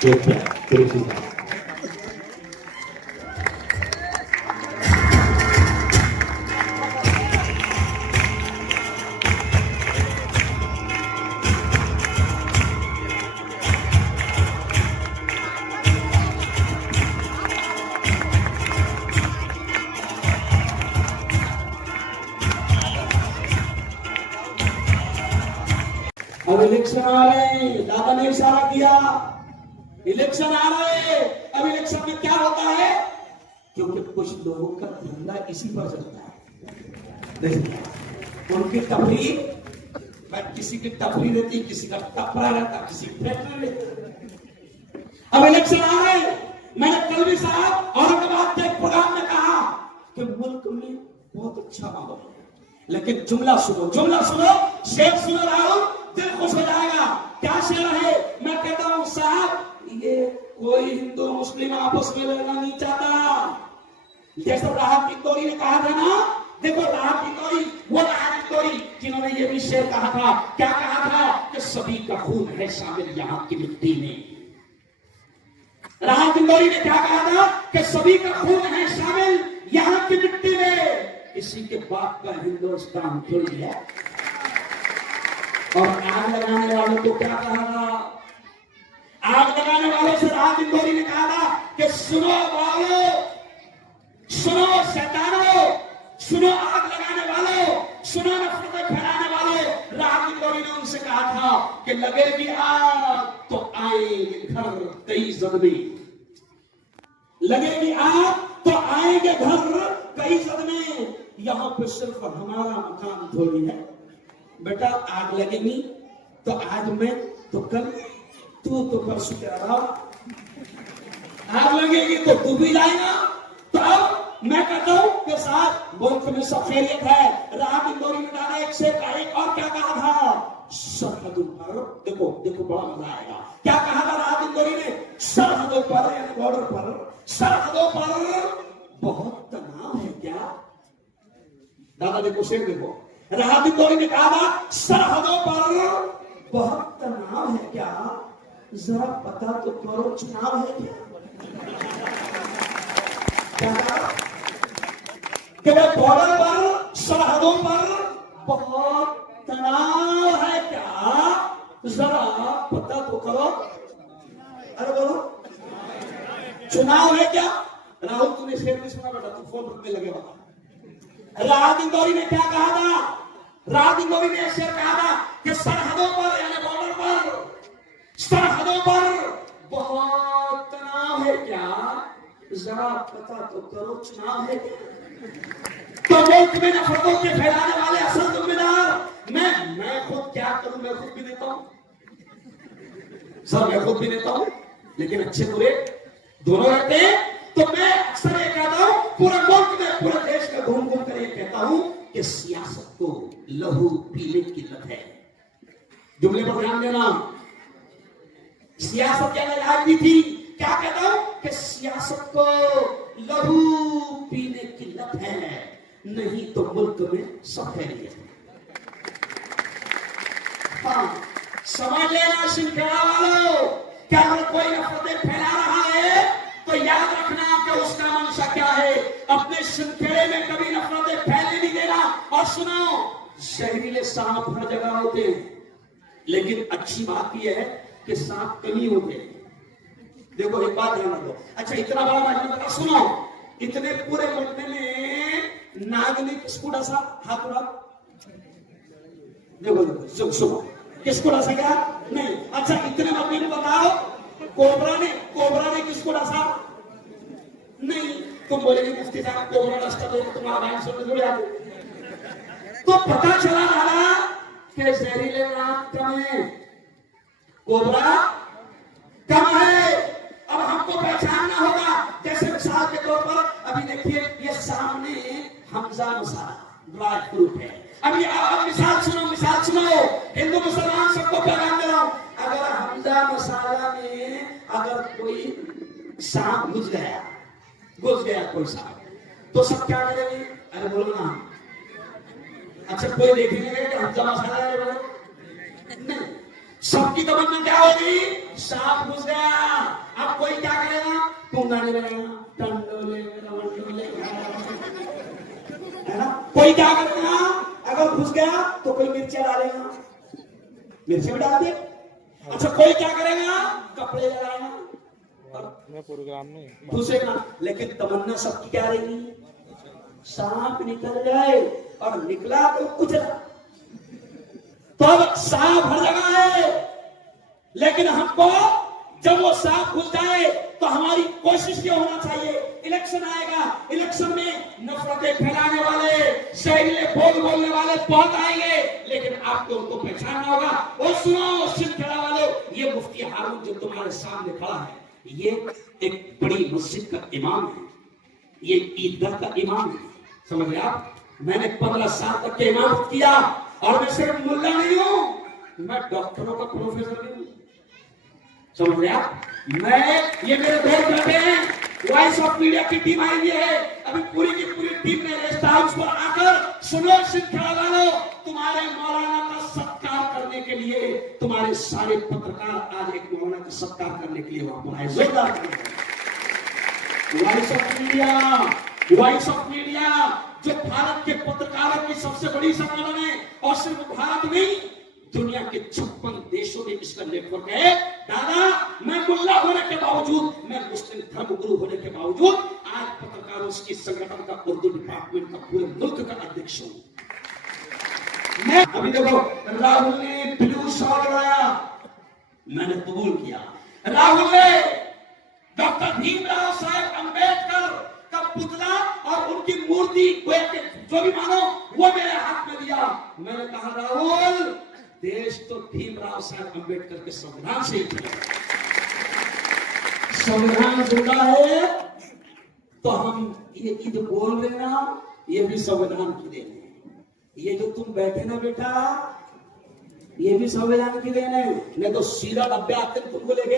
अब इलेक्शन आ रहे हैं, दादा ने इशारा किया, इलेक्शन आ रहे हैं। अब इलेक्शन में क्या होता है, क्योंकि कुछ लोगों का धंधा इसी पर चलता है। उनकी तफरीह, किसी की तफरीह रहती, किसी का टपरा रहता, किसी की फैक्ट्री रहती। अब इलेक्शन आ रहे हैं। मैंने कल भी साहब औरंगाबाद के एक प्रोग्राम में कहा कि मुल्क में बहुत अच्छा माहौल है, लेकिन जुमला सुनो, शेर सुनो राहुल, दिल खुश हो जाएगा। क्या शेर है? मैं कहता हूं साहब, ये कोई हिंदू मुस्लिम आपस में लड़ना नहीं चाहता। जैसा राहत इंदौरी ने कहा था ना, देखो राहत इंदौरी, वो राहत इंदौरी जिन्होंने ये भी शेर कहा था। क्या कहा था? कि सभी का खून है शामिल यहाँ की मिट्टी में। राहत इंदौरी ने क्या कहा था? कि सभी का खून है शामिल यहाँ की मिट्टी में। इसी के बाप का हिंदुस्तान थोड़ी है। और आग लगाने वालों को क्या कहा था? आग लगाने वालों से राहत इंदौरी ने कहा था कि सुनो वालों, सुनो शैतानों, सुनो आग लगाने वालों, सुनो नफरतें फैलाने वालों। राहत इंदौरी ने उनसे कहा था कि लगेगी आग तो आएंगे घर कई सदमे, लगेगी आग तो आएंगे घर कई सदमे। यहां पे सिर्फ हमारा मकान थोड़ी है बेटा। आग लगेगी तो आज मैं तो कल, तू तो परसों के अलावा, आग लगेगी तो तू भी लाएगा। तो अब मैं कहता हूं कि साहब मुल्क में सब खैरियत है। राहत इंदौरी ने डाला एक से एक और क्या कहा था? सरहदों पर, देखो बड़ा मजा आएगा। क्या कहा था राहत इंदौरी ने? सरहदों पर यानी बॉर्डर पर, सरहदों पर बहुत तनाव है क्या? दादा देखो, शेर देखो। राहत इंदौरी ने कहा था सरहदों पर बहुत तनाव है क्या? जरा पता तो करो चुनाव है क्या? कि बॉर्डर पर, सरहदों पर बहुत तनाव है क्या? जरा पता तो करो। अरे बोलो, चुनाव है क्या? राहुल तूने शेर नहीं सुना बेटा, तू फोन रखने लगे बाबा। राहत इंदौरी ने क्या कहा था? राहत इंदौरी ने शेर कहा था कि सरहदों पर यानी बॉर्डर पर, सरहदों पर बहुत तनाव है क्या? जरा पता तो करो चुनाव है क्या? तो मुल्क में नफरतों के फैलाने वाले असल जिम्मेदार मैं खुद क्या करूं? मैं खुद भी देता हूं सर, मैं खुद भी देता हूं, लेकिन अच्छे बुरे दोनों रहते हैं। तो मैं अक्सर ये कहता हूं, पूरे मुल्क में, पूरे देश में घूम घूम कर ये कहता हूं कि सियासत को लहू पीने की लत है। जुमले पर ध्यान देना। सियासत क्या राजनीति, क्या कहता हूं कि सियासत को लहू पीने की लत है, नहीं तो मुल्क में सब खैरियत है। हाँ, समझ लेना श्रृंखला वालों, क्या अगर कोई नफरतें फैला रहा है तो याद रखना कि उसका मंशा क्या है। अपने श्रृंखले में कभी नफरतें फैलने नहीं देना। और सुनो, जहरीले सांप हर जगह होते हैं, लेकिन अच्छी बात यह है कि सांप कम ही होते हैं। देखो एक बात ध्यान रखो। अच्छा, इतना बड़ा मजमा बता, सुनो, इतने पूरे मुद्दे में नाग ने किसको डसा? हाथ उड़ा, देखो सुनो, किसको डसा क्या? नहीं। अच्छा, इतने मजमे में बताओ, कोबरा ने किसको डसा? नहीं। तुम बोलेगे मुफ्ती साहब कोबरा डसता तो तुम्हारा बयान सुनने जुड़ जाते। तो पता चला रहा कि जहरीले सांप कम है, कोबरा कम है। अब हमको पहचानना होगा। जैसे मिसाल के तौर पर अभी देखिए, ये सामने हमजा मसाला ड्राई फ्रूट है। अभी अब मिसाल सुनो, हिंदू मुसलमान सबको पैगाम दे रहा हूं। अगर हमजा मसाला में अगर कोई सांप घुस गया कोई सांप, तो सब क्या करेंगे? अरे बोलो ना। अच्छा, कोई देखेंगे कि हमजा मसाला है? नहीं। सबकी तमन्ना क्या होगी? सांप घुस गया, गाने लगाना, टंडोले मेरा मंडोले, है ना। कोई क्या करेगा, अगर घुस गया तो कोई मिर्चा डालेगा, मिर्ची भी डाल दे। अच्छा कोई क्या करेगा, कपड़े लगाएगा, प्रोग्राम नहीं घुसेगा। लेकिन तमन्ना सबकी क्या रहेगी, सांप निकल जाए, और निकला तो कुचला। तो अब सांप हर जगह है, लेकिन हमको जब वो सांप घुस जाए तो हमारी कोशिश ये होना चाहिए, इलेक्शन आएगा, इलेक्शन में नफरतें फैलाने वाले, शहरीले बोलने वाले बहुत आएंगे, लेकिन आपको उनको पहचानना होगा। और सुनो सिलसिला वालों, ये मुफ्ती हारून जो तुम्हारे सामने खड़ा है, ये एक बड़ी मस्जिद का इमाम है, ये ईदगाह का इमाम है, समझ रहे आप। मैंने 15 साल तक के इमाम किया, और मैं सिर्फ मुल्ला नहीं हूं, मैं डॉक्टरों का प्रोफेसर भी हूं, समझ रहे आप। मैं, ये मेरे दोस्त बैठे हैं, वॉइस ऑफ मीडिया की टीम आई हुई है, अभी पूरी की पूरी टीम ने रेस्ट हाउस पर आकर, सुनो सिलसिला वालों, तुम्हारे मौलाना का सत्कार करने के लिए, तुम्हारे सारे पत्रकार आज एक मौलाना का सत्कार करने के लिए वहां पर आए, जोरदार voice of media, voice of media जो भारत के पत्रकारों की सबसे बड़ी सम्मेलन है, और सिर्फ भारत नहीं, दुनिया के 56 देशों में इसका नेटवर्क है। दादा, मैं मुल्ला होने के बावजूद, मैं मुस्लिम धर्म गुरु होने के बावजूद, आज पत्रकारों की संगठन का उर्दू डिपार्टमेंट का पूरे मुल्क का अध्यक्ष हूं मैं। अभी देखो, राहुल ने ब्लू शॉल लगाया, मैंने कबूल किया। राहुल ने डॉक्टर भीमराव साहब अंबेडकर का पुतला और उनकी मूर्ति, जो भी मानो, वो मेरे हाथ में दिया। मैंने कहा राहुल, देश तो भीमराव साहब अंबेडकर के संविधान से ही, संविधान जिंदा है, तो हम ये जो बोल रहे ना, ये भी संविधान की देन है। ये जो तुम बैठे ना बेटा, ये भी संविधान की देन है, नहीं तो सीधा डब्बे आते तुमको लेके